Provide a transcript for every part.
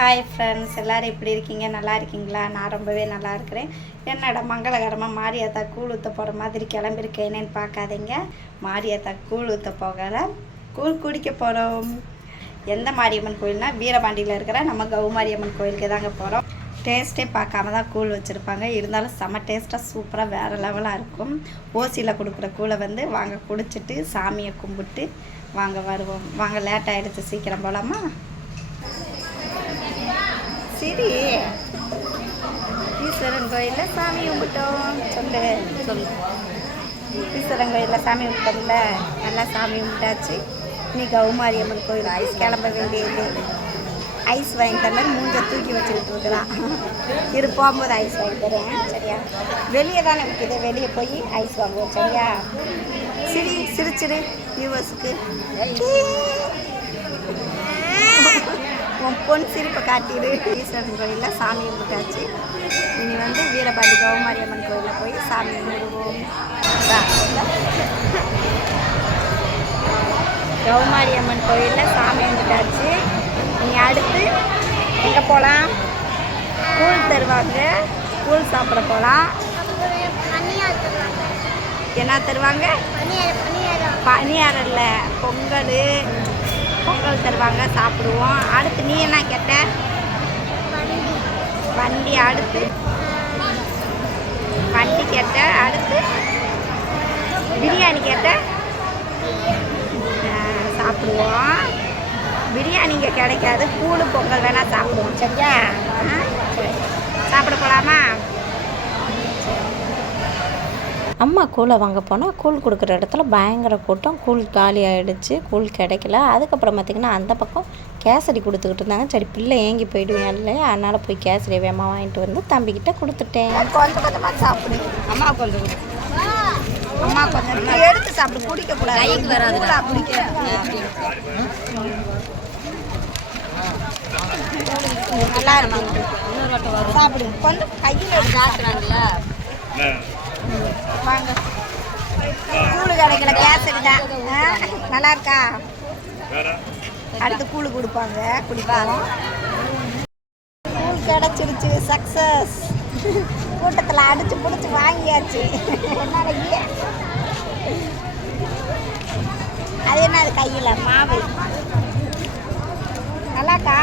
Hi friends, எல்லோரும் எப்படி இருக்கீங்க? நல்லா இருக்கீங்களா? நான் ரொம்பவே நல்லா இருக்கிறேன். என்னடா மங்களகரமாக மாரியாத்தா கூழ் ஊற்ற போகிற மாதிரி கிளம்பிருக்கேனேன்னு பார்க்காதீங்க. மாரியாத்தா கூழ் ஊற்ற போகலை, கூழ் குடிக்க போகிறோம். எந்த மாரியம்மன் கோயில்னால் வீரபாண்டியில் இருக்கிற நம்ம கௌமாரியம்மன் கோயிலுக்கு தாங்க போகிறோம். டேஸ்ட்டே பார்க்காம தான் கூழ் வச்சுருப்பாங்க. இருந்தாலும் செம்ம டேஸ்ட்டாக சூப்பராக வேறு லெவலாக இருக்கும். ஓசியில் கொடுக்குற கூழை வாங்க குடிச்சிட்டு சாமியை கும்பிட்டு வாங்க வருவோம். வாங்க, லேட் ஆகிடுச்சு, சீக்கிரம் போகலாமா? சரி, ஈஸ்வரன் கோயிலில் சாமி கும்பிட்டோம். சொல்லு ஈஸ்வரன் கோயிலில் சாமி கும்பிட்டோம்ல, நல்லா சாமி கும்பிட்டாச்சு. நீ கௌமாரியம்மன் கோயில் கிளம்ப வேண்டியது. ஐஸ் வாங்கி தரேன், மூஞ்சை தூக்கி வச்சுக்கிட்டு இருக்கிறான். போகும்போது ஐஸ் வாங்கி தரேன், சரியா? வெளியே தானே விற்கிது, வெளியே போய் ஐஸ் வாங்குவோம், சரியா? சிரிச்சிரு வியூவர்ஸுக்கு. உன் பொன் சிரிப்பை காட்டிடு. ஈஸ்வரன் கோயிலில் சாமி கும்பிட்டாச்சு. இனி வீரபாண்டி கௌமாரியம்மன் கோயிலில் போய் சாமி கும்பிடுவோம். கௌமாரியம்மன் கோயிலில் சாமி கும்பிட்டாச்சு. இனி அடுத்து எங்கே போகலாம்? கூழ் தருவாங்க, கூழ் சாப்பிட போகலாம். என்ன தருவாங்க? பனியாரம் இல்லை, பொங்கல் தருவாங்க, சாப்பிடுவோம். அடுத்து நீ என்ன கேட்ட? வண்டி. அடுத்து வண்டி கேட்ட. அடுத்து பிரியாணி கேட்ட, சாப்பிடுவோம். பிரியாணி இங்கே கிடைக்காது, கூழு பொங்கல் வேணால் சாப்பிடுவோம், சரியா? சாப்பிட போகலாமா? அம்மா கூழை வாங்க போனால் கூழ் கொடுக்குற இடத்துல பயங்கர கூட்டம். கூழ் காலி ஆகிடுச்சு, கூழ் கிடைக்கல. அதுக்கப்புறம் பார்த்திங்கன்னா அந்த பக்கம் கேசரி கொடுத்துக்கிட்டு இருந்தாங்க. சரி, பிள்ளை ஏங்கி போயிடுவேன் இல்லையா, அதனால் போய் கேசரி வேகமாக வாங்கிட்டு வந்து தம்பிக்கிட்ட கொடுத்துட்டேன். கொஞ்சம் கொஞ்சமாக சாப்பிடு. அம்மா கொஞ்சம் எடுத்து சாப்பிடு, குடிக்கக்கூடாது, கைக்கு வராது. குடிக்க நல்லா இருக்கும், சாப்பிடு. கொஞ்சம் கையில் சாப்பிட்றாங்கல்ல. வாங்க, கூழு கிடைக்கல, கேசரி தான். நல்லா இருக்கா? அடுத்து கூழு கொடுப்பாங்க, குடிப்பாங்க. கூழ் கிடச்சிருச்சு, சக்ஸஸ். கூட்டத்தில் அடிச்சு பிடிச்சி வாங்கியாச்சு. என்னடா அது என்ன? அது கையில் மாவு. நல்லாக்கா?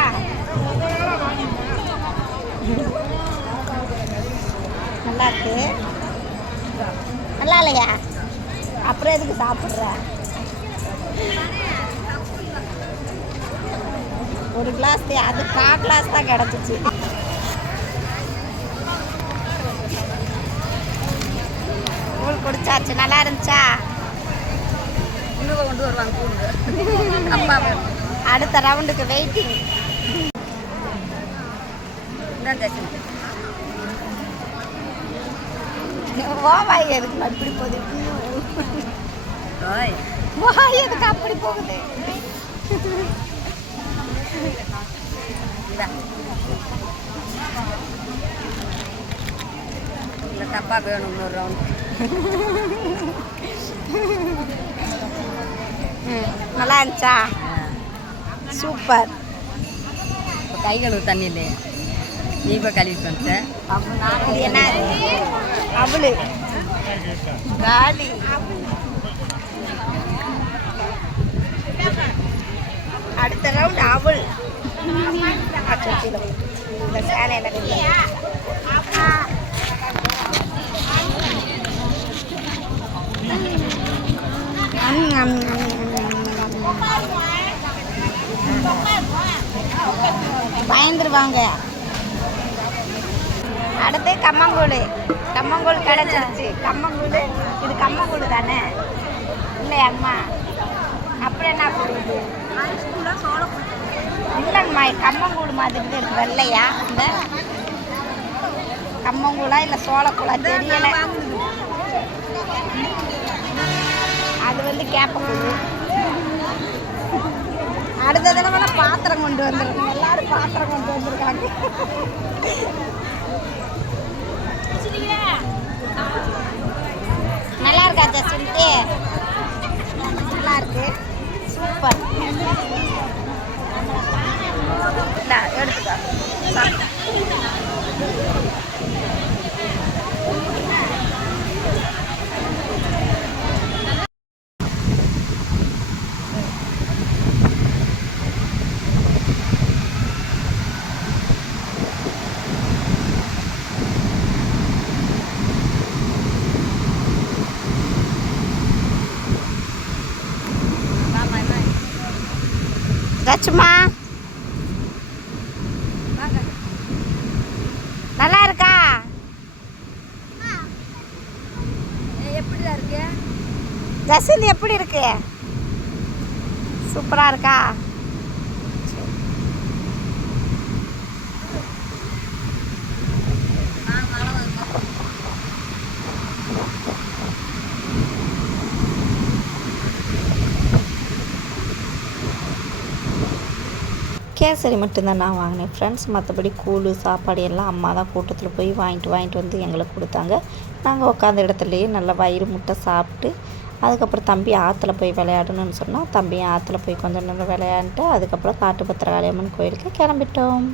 நல்லா இருக்கு. நல்லா இல்லையா? அப்புறம் எதுக்கு சாப்பிட்ற? ஒரு கிளாஸ், அது 4 கிளாஸ் தான் கிடச்சிச்சு. கூழ் குடிச்சாச்சு. நல்லா இருந்துச்சா? கொண்டு வருவாங்க கூழ். அப்பா அடுத்த ரவுண்டுக்கு வெயிட்டிங். வாய் எதுக்கு அப்படி போகுது? வாய் எதுக்கு அப்படி போகுது? தப்பா வேணும் இன்னொரு ரவுண்ட். நல்லா இருந்துச்சா? சூப்பர். இப்போ கை கழுவு தண்ணி இல்லையே, நீ இப்போ கழுவிட்டு வந்துட்டேன். இது என்ன? அவளு காலி. அடுத்த ரவுண்ட் அவள். இந்த சேனையில் பயந்துருவாங்க. அடுத்து கம்மங்கூழ் கிடச்சிருச்சு. கம்மங்கூழ், இது கம்மங்கூழ் தானே? இல்லையா அம்மா? அப்புறம் என்ன கூழுது? இல்லைங்கம்மா, கம்மங்கூழ் மாதிரி இருக்கு. வெள்ளையா? இந்த கம்மங்கூழா இல்லை சோளக்கூழா தெரியலை. அது கேப்பக்கூழ். அடுத்த தடவை பாத்திரம் கொண்டு வந்துருக்கோம். எல்லாரும் பாத்திரம் கொண்டு வந்திருக்காங்க. நல்லா இருக்கா ஜஸ்டின்ட்டு? நல்லா இருக்கு, சூப்பர். இந்தா, எடுத்துக்கோ. சாப்பிடு. ரச்சுமா நல்லா இருக்கா? எப்படிதான் இருக்கு? ஜஸ்விந்த் எப்படி இருக்கு? சூப்பராக இருக்கா? கேசரி மட்டும்தான் நான் வாங்கினேன் ஃப்ரெண்ட்ஸ். மற்றபடி கூழ் சாப்பாடு எல்லாம் அம்மா தான் கூட்டத்தில் போய் வாங்கிட்டு வந்து எங்களுக்கு கொடுத்தாங்க. நாங்கள் உட்காந்த இடத்துலையே நல்லா வயிறு முட்டை சாப்பிட்டு அதுக்கப்புறம் தம்பி ஆற்றுல போய் விளையாடணும்னு சொன்னால் தம்பியும் ஆற்றுல போய் கொஞ்சம் நேரம் விளையாண்டுட்டு அதுக்கப்புறம் காட்டு பத்திரகாளி அம்மன் கோயிலுக்கு கிளம்பிட்டோம்.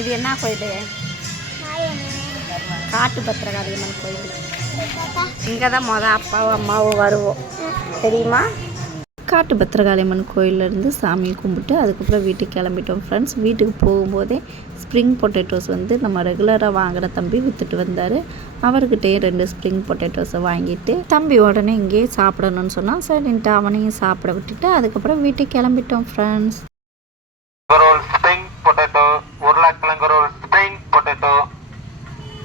இது என்ன கோயில்? காட்டு பத்திரகாளி அம்மன் கோயில். இங்கே தான் அப்பாவும் அம்மாவும் வருவோம், தெரியுமா? காட்டு பத்திரகாளி அம்மன் கோயிலேருந்து சாமியை கும்பிட்டு அதுக்கப்புறம் வீட்டுக்கு கிளம்பிட்டோம் ஃப்ரெண்ட்ஸ். வீட்டுக்கு போகும்போதே ஸ்ப்ரிங் பொட்டேட்டோஸ் வந்து நம்ம ரெகுலராக வாங்குகிற தம்பி விற்றுட்டு வந்தார். அவர்கிட்டயே 2 ஸ்ப்ரிங் பொட்டேட்டோஸை வாங்கிட்டு தம்பி உடனே இங்கேயே சாப்பிடணும்னு சொன்னால் சரின்ட்டு அவனையும் சாப்பிட விட்டுட்டு அதுக்கப்புறம் வீட்டுக்கு கிளம்பிட்டோம் ஃப்ரெண்ட்ஸ். ஸ்ப்ரிங் பொட்டேட்டோ, உருளைக்கிழங்கு ரோல் ஸ்ப்ரிங் பொட்டேட்டோ,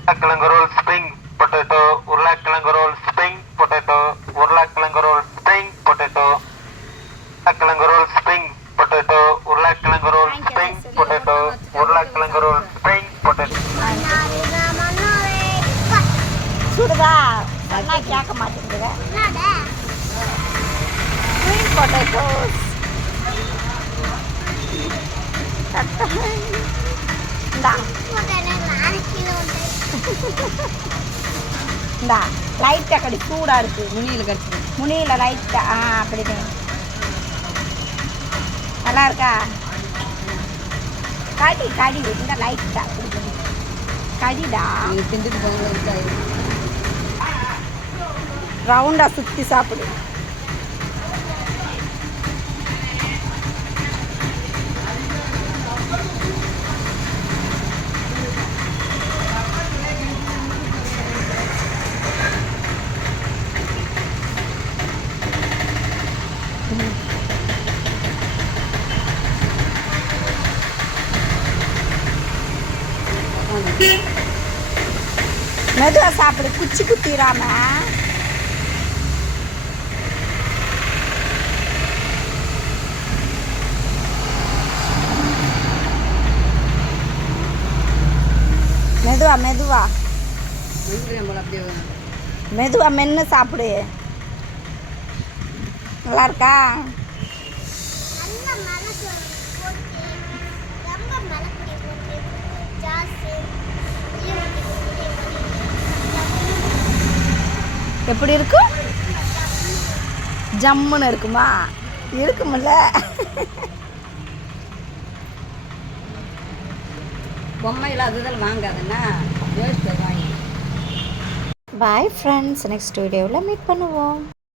உருளைக்கிழங்கு ரோல் ஸ்ப்ரிங் பொட்டேட்டோ, உருளைக்கிழங்கு ரோல் ஸ்ப்ரிங் பொட்டேட்டோ, உருளைக்கிழங்கு ரோல் ஸ்ப்ரிங் பொட்டேட்டோ, உருளைக்கிழங்கு ரோல் ஸ்ப்ரிங் பொட்டேட்டோ, உருளைக்கிழங்கு ரோல் ஸ்ப்ரிங் பொட்டேட்டோ, உருளைக்கிழங்கு ரோல் ஸ்ப்ரிங் பொட்டேட்டோ. சுடுதா? சொன்னா கேட்க மாட்டேங்குது. Spring potatoes. இந்தா லைட்டாக கடி சூடாக இருக்கு. முனியில் கடிச்சிடும். முனியில் லைட்டாக அப்படிதான். நல்லா இருக்கா? கடி கடி இந்த லைட்டாக பிடிக்கும். கடிடா. நீங்கள் திண்டுட்டு போங்க. ரவுண்டாக சுற்றி சாப்பிடு. மெதுவாக சாப்பிடு, குச்சி குத்திராம. மெதுவா மெதுவா மெதுவா மென்று சாப்பிடு. நல்லா இருக்கா? எப்படி இருக்கும்? ஜம்முன்னு இருக்குமா? இருக்குமில்ல. பொம்மையில் அதுதான் வாங்காதுன்னா யோசிச்சு வாங்கி. பாய் ஃப்ரெண்ட்ஸ், நெக்ஸ்ட் வீடியோவில் மீட் பண்ணுவோம்.